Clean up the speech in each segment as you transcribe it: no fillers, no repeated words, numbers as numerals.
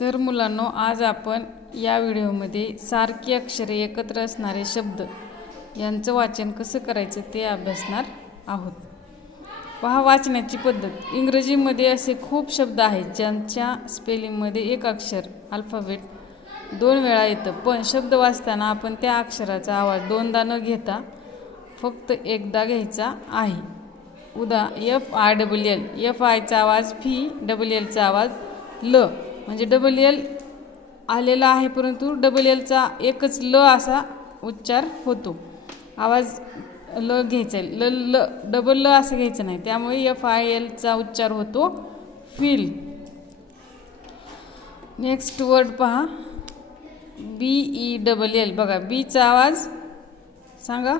तर मुलांनो, आज आपण या व्हिडिओमध्ये सारखी अक्षरे एकत्र असणारे शब्द यांचं वाचन कसं करायचं ते अभ्यासणार आहोत. पहा वाचण्याची पद्धत. इंग्रजीमध्ये असे खूप शब्द आहेत ज्यांच्या स्पेलिंगमध्ये एक अक्षर अल्फाबेट 2 वेळा येतं, पण शब्द वाचताना आपण त्या अक्षराचा आवाज दोनदा न घेता फक्त एकदा घ्यायचा आहे. FILL, एफ आयचा आवाज फी, डबल एलचा आवाज ल. म्हणजे डबल एल आलेला आहे परंतु डबल एलचा एकच ल असा उच्चार होतो. आवाज ल घ्यायचा आहे, ल ल डबल ल असं घ्यायचं नाही. त्यामुळे FILचा उच्चार होतो फील. नेक्स्ट वर्ड पहा, BELL. बघा, बीचा आवाज सांगा,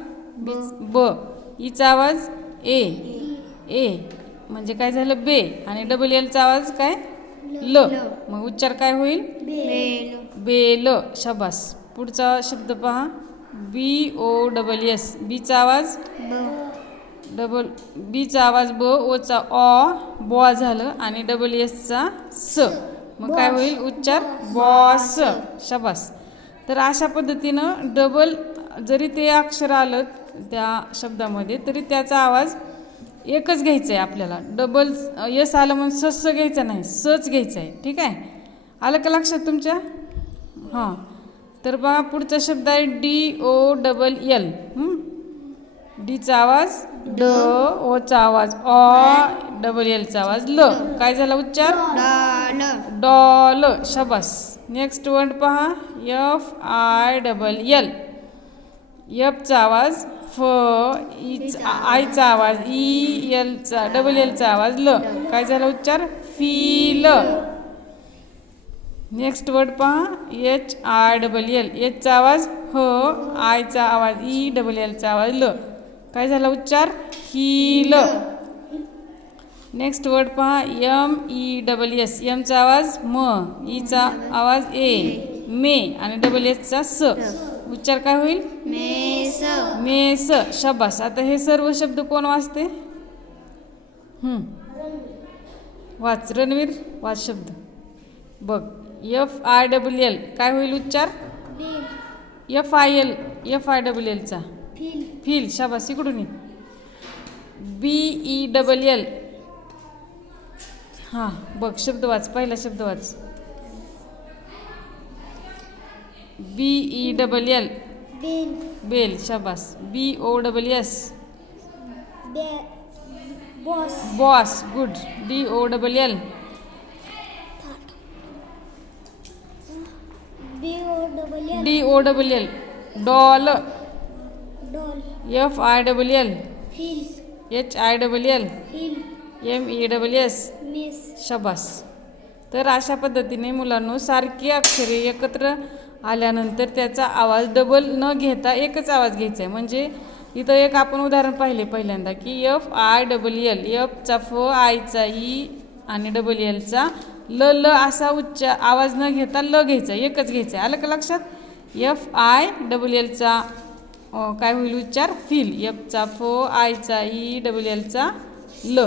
ब. ईचा आवाज ए. ए म्हणजे काय झालं, बे. आणि डबल एलचा आवाज काय, ल. मग उच्चार काय होईल, बेल. शाबास. पुढचा शब्द पहा, BOSS. बीचा आवाज बीचा आवाज ब, ओचा ऑ, बॉ झालं आणि डबल एसचा स. मग काय होईल उच्चार, बॉस. शाबास. तर अशा पद्धतीनं डबल जरी ते अक्षर आलं त्या शब्दामध्ये तरी त्याचा आवाज एकच घ्यायचा आहे आपल्याला. डबल यस आलं म्हणून सस घ्यायचं नाही, सच घ्यायचं आहे. ठीक आहे, आलं का लक्षात तुमच्या? हां. तर बघा पुढचा शब्द आहे DOLL. डीचा आवाज ड, ओचा आवाज ऑ, डबल एलचा आवाज ल. काय झाला उच्चार, डॉल. शाबास. नेक्स्ट वर्ड पहा, FILL. एफचा आवाज फ, आयचा आवाज ई, एलचा डबल एलचा आवाज ल. काय झाला उच्चार, फील. नेक्स्ट वर्ड पहा, HILL. एचचा आवाज ह, आयचा आवाज ई, डबल एलचा आवाज ल. काय झाला उच्चार, हील. नेक्स्ट वर्ड पहा, MESS. एमचा आवाज म, ईचा आवाज ए, मे आणि डबल एसचा स. उच्चार काय होईल, मेस. मेस. शाबास. आता हे सर्व शब्द कोण वाचते, वाच रणवीर, वाच शब्द बघ. FILL काय होईल उच्चार, FILLचा फील. शाबास. इकडून BELL. हां बघ शब्द वाच, पहिला शब्द वाच. BELL bell. शाबास. BOSS boss. Good. DOLL doll. FILL HILL MESS. शाबास. तर अशा पद्धतीने मुलांनो सारखी अक्षरे एकत्र आल्यानंतर त्याचा आवाज डबल न घेता एकच आवाज घ्यायचा आहे. म्हणजे इथं एक आपण उदाहरण पाहिले पहिल्यांदा की FILL. एफचा फ, आयचा ई आणि डबल एलचा ल ल असा आवाज न घेता ल घ्यायचा, एकच घ्यायचा. आलं का लक्षात? FILLचा काय होईल उच्चार, फील. एफचा फ, आयचा ई, डबल एलचा ल.